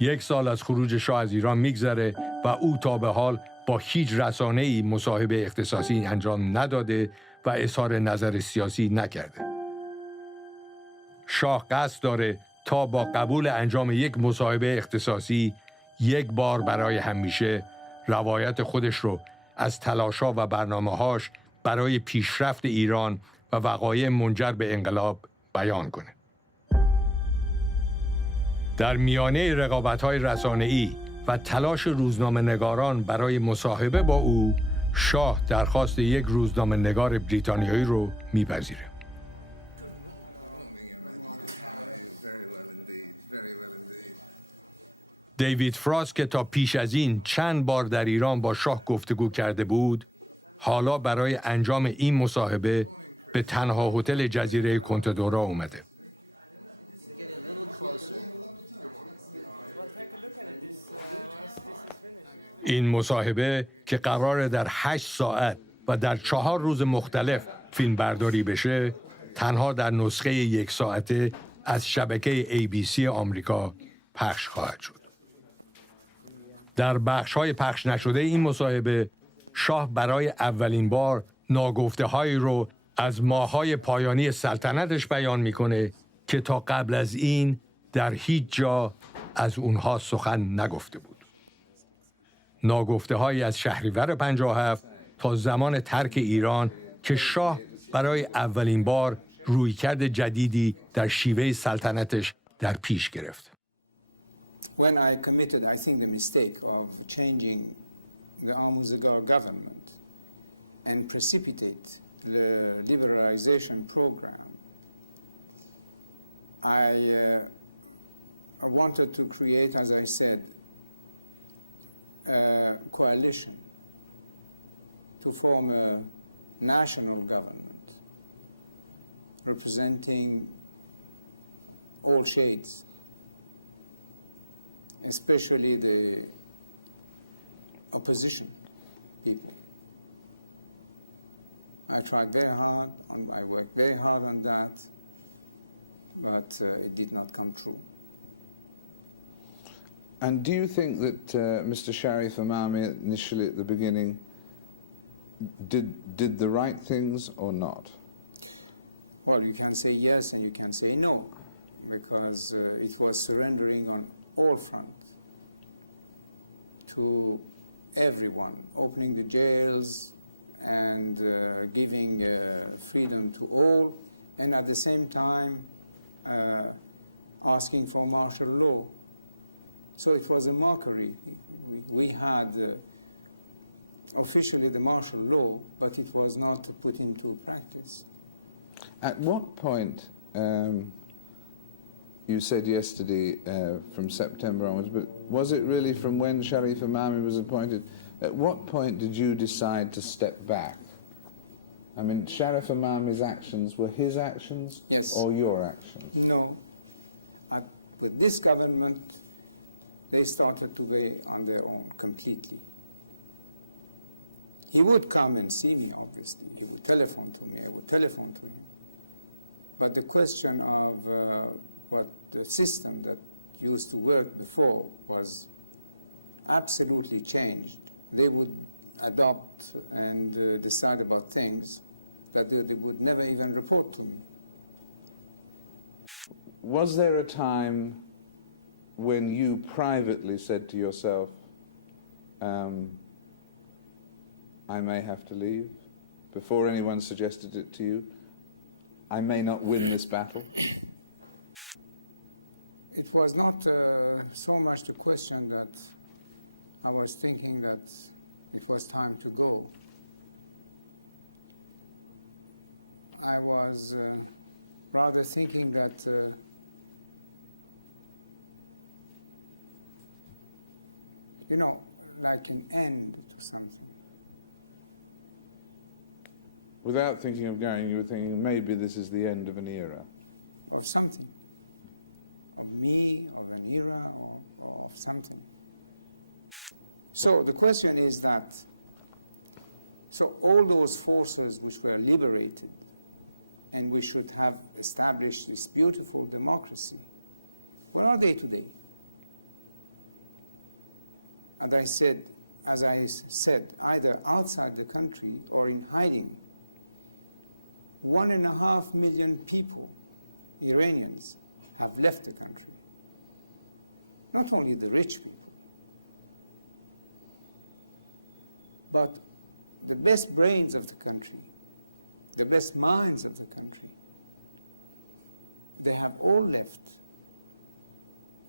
یک سال از خروج شاه از ایران میگذره و او تا به حال با هیچ رسانه‌ای مصاحبه اختصاصی انجام نداده و اظهار نظر سیاسی نکرده. شاه قصد داره تا با قبول انجام یک مصاحبه اختصاصی یک بار برای همیشه روایت خودش رو از تلاش‌ها و برنامه‌هاش برای پیشرفت ایران و وقایع منجر به انقلاب بیان کنه. در میانه رقابت‌های رسانه‌ای و تلاش روزنامه‌نگاران برای مصاحبه با او، شاه درخواست یک روزنامه‌نگار بریتانیایی رو می‌پذیره. دیوید فراست که تا پیش از این چند بار در ایران با شاه گفتگو کرده بود، حالا برای انجام این مصاحبه به تنها هتل جزیره کنتادورا اومده. این مصاحبه که قراره در 8 ساعت و در 4 روز مختلف فیلم برداری بشه، تنها در نسخه 1 ساعته از شبکه ABC آمریکا پخش خواهد شد. در بخش‌های پخش نشده این مصاحبه، شاه برای اولین بار ناگفته‌هایی رو از ماه‌های پایانی سلطنتش بیان می‌کنه که تا قبل از این در هیچ جا از اونها سخن نگفته بود. ناگفته‌هایی از شهریور 57 تا زمان ترک ایران که شاه برای اولین بار رویکرد جدیدی در شیوه سلطنتش در پیش گرفت. When I committed, I think, the mistake of changing the Amuzagar government and precipitate the liberalization program, I wanted to create, as I said, a coalition to form a national government representing all shades, especially the opposition people. I tried very hard, I worked very hard on that, but it did not come true. And do you think that Mr. Sharif Imami initially at the beginning did the right things or not? Well, you can say yes and you can say no, because it was surrendering on all fronts to everyone, opening the jails and giving freedom to all, and at the same time asking for martial law. So it was a mockery. We had officially the martial law, but it was not put into practice. At what point, you said yesterday from September onwards, but was it really from when Sharif Imami was appointed? At what point did you decide to step back? I mean, Sharif Imami's actions were his actions, yes, or your actions? No. With this government, they started to be on their own completely. He would come and see me, obviously. He would telephone to me. I would telephone to him. But the question of what the system that used to work before was absolutely changed. They would adopt and decide about things that they would never even report to me. Was there a time when you privately said to yourself, I may have to leave, before anyone suggested it to you? I may not win this battle? It was not so much the question that I was thinking that it was time to go. I was rather thinking that you know, like an end to something. Without thinking of going, you were thinking maybe this is the end of an era. Of something. Of me, of an era, or of something. So the question is that, so all those forces which were liberated, and we should have established this beautiful democracy, Where are they today? As I said, either outside the country or in hiding. 1.5 million people, Iranians, have left the country. Not only the rich people, but the best brains of the country, the best minds of the country, they have all left.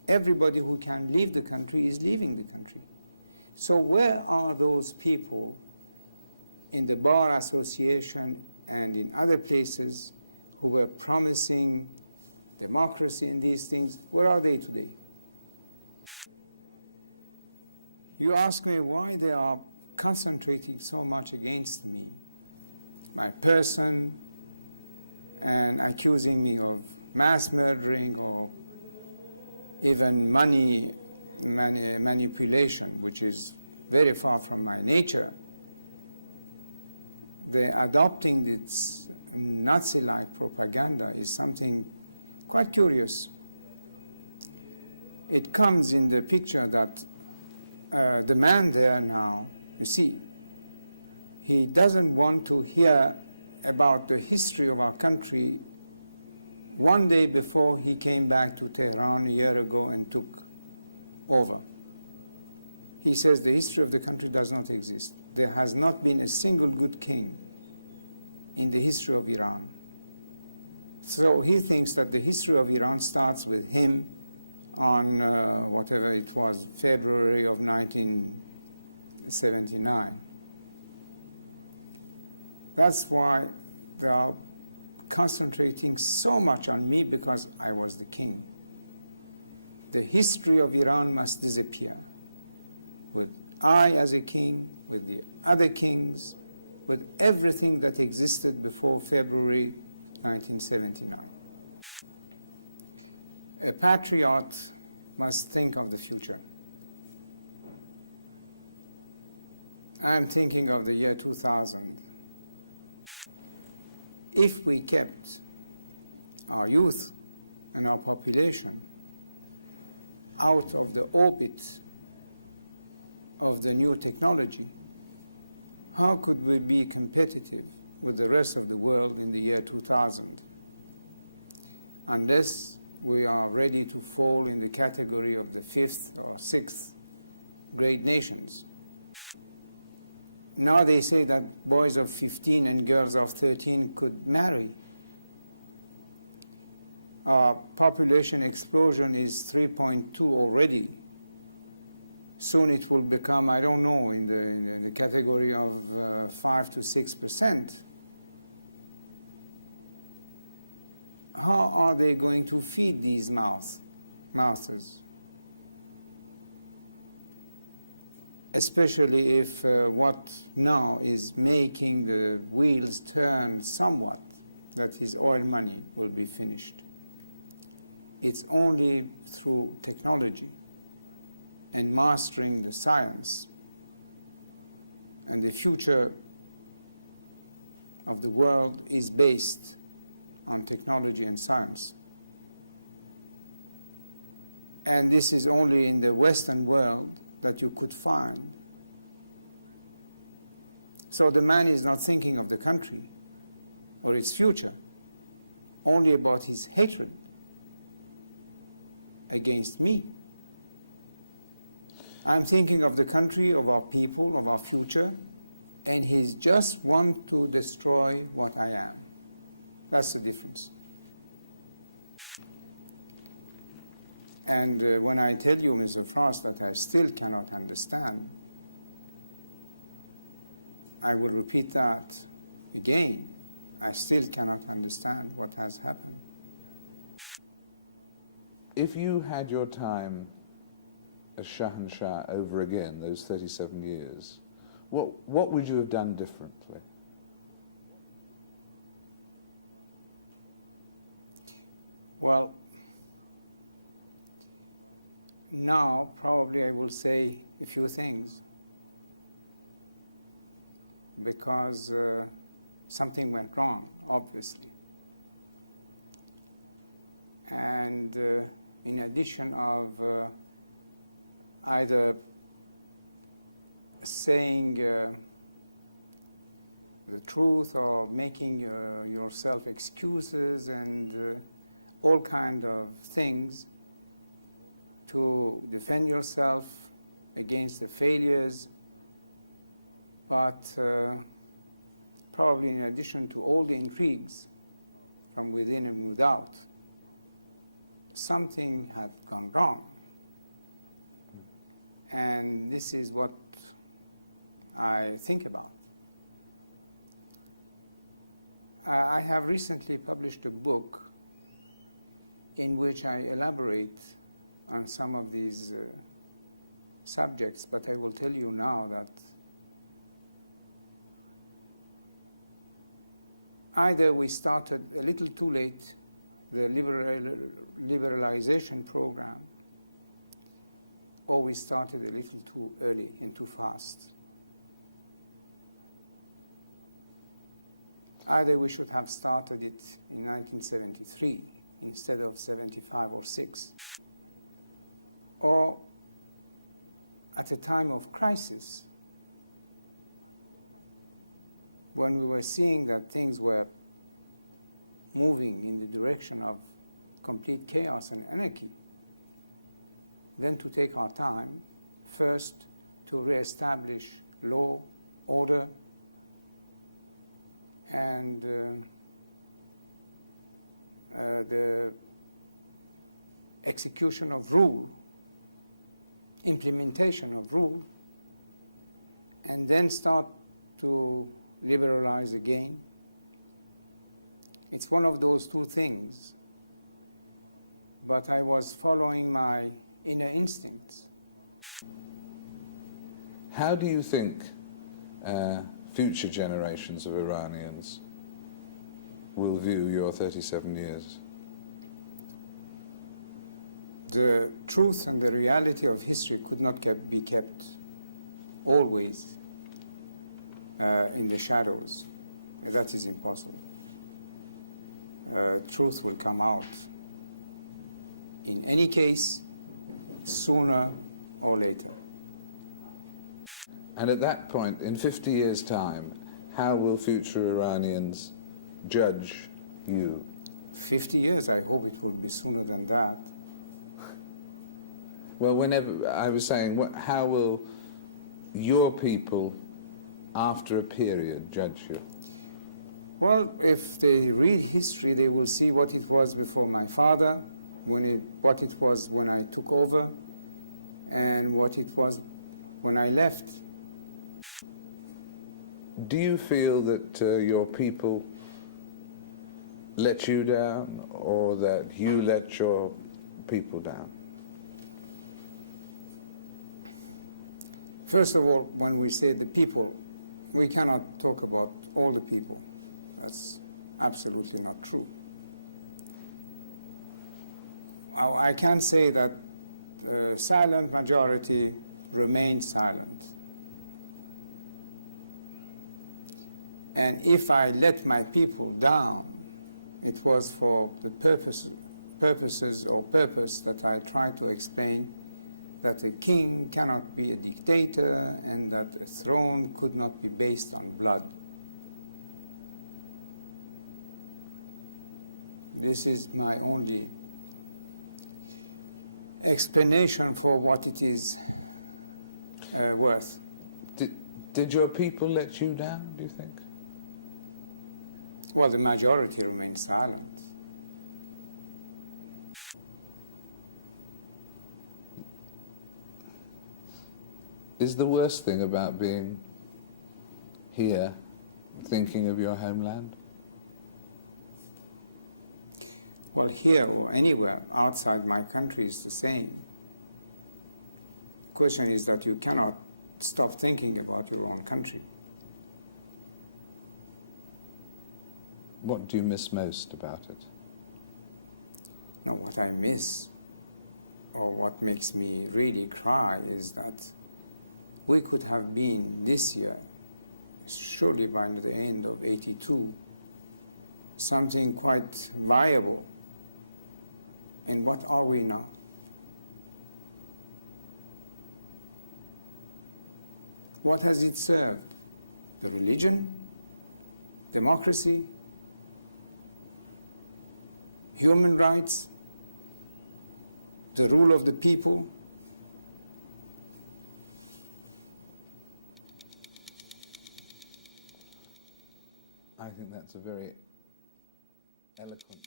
Everybody who can leave the country is leaving the country. So where are those people in the Bar Association and in other places who were promising democracy and these things? Where are they today? You ask me why they are concentrating so much against me, my person, and accusing me of mass murdering or even money manipulation, which is very far from my nature. The adopting this Nazi-like propaganda is something quite curious. It comes in the picture that the man there now, you see, he doesn't want to hear about the history of our country one day before he came back to Tehran a year ago and took over. He says the history of the country does not exist. There has not been a single good king in the history of Iran. So he thinks that the history of Iran starts with him on whatever it was, February of 1979. That's why they are concentrating so much on me, because I was the king. The history of Iran must disappear, with I as a king, with the other kings, with everything that existed before February 1979. A patriot must think of the future. I'm thinking of the year 2000. If we kept our youth and our population out of the orbit of the new technology, how could we be competitive with the rest of the world in the year 2000? Unless we are ready to fall in the category of the 5th or 6th great nations. Now they say that boys of 15 and girls of 13 could marry. Our population explosion is 3.2 already. Soon it will become, I don't know, in the category of 5 to 6%. How are they going to feed these mouths? Especially if what now is making the wheels turn somewhat, that is oil money, will be finished. It's only through technology and mastering the science, and the future of the world is based on technology and science. And this is only in the Western world that you could find. So the man is not thinking of the country or its future, only about his hatred against me. I'm thinking of the country, of our people, of our future, and he's just want to destroy what I am. That's the difference. And when I tell you, Mr. Frost, that I still cannot understand, I will repeat that again. I still cannot understand what has happened. If you had your time as Shah over again, those 37 years, what would you have done differently? Well, now probably I will say a few things, because something went wrong, obviously. And in addition of either saying the truth or making yourself excuses and all kind of things to defend yourself against the failures, but probably in addition to all the intrigues from within and without, something had gone wrong. And this is what I think about. I have recently published a book in which I elaborate on some of these subjects, but I will tell you now that either we started a little too late the liberalization program, or we started a little too early and too fast. Either we should have started it in 1973 instead of 75 or 6, or at a time of crisis, when we were seeing that things were moving in the direction of complete chaos and anarchy, then to take our time, first to reestablish law, order, and the execution of rule, implementation of rule, and then start to liberalize again. It's one of those two things, but I was following my inner instincts. How do you think future generations of Iranians will view your 37 years? The truth and the reality of history could not be kept always in the shadows. That is impossible. Truth will come out in any case, sooner or later. And at that point, in 50 years' time, how will future Iranians judge you? 50 years, I hope it will be sooner than that. Well, whenever, I was saying, how will your people, after a period, judge you? Well, if they read history, they will see what it was before my father, what it was when I took over, and what it was when I left. Do you feel that your people let you down, or that you let your people down? First of all, when we say the people, we cannot talk about all the people. That's absolutely not true. I can say that the silent majority remained silent. And if I let my people down, it was for the purpose that I tried to explain, that a king cannot be a dictator and that a throne could not be based on blood. This is my only explanation for what it is worth. Did your people let you down, do you think? Well, the majority remained silent. Is the worst thing about being here, thinking of your homeland? Well, here or anywhere outside my country is the same. The question is that you cannot stop thinking about your own country. What do you miss most about it? No, what I miss, or what makes me really cry, is that we could have been this year, surely by the end of '82, something quite viable And what are we now? What has it served? The religion? Democracy? Human rights? The rule of the people? I think that's a very eloquent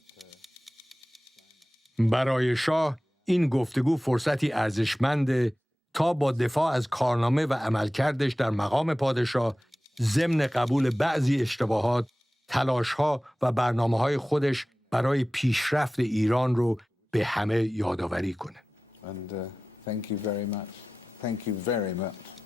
برای شاه این گفتگو فرصتی ارزشمند تا با دفاع از کارنامه و عملکردش در مقام پادشاه ضمن قبول بعضی اشتباهات، تلاش‌ها و برنامه‌های خودش برای پیشرفت ایران رو به همه یادآوری کنه. And thank you very much. Thank you very much.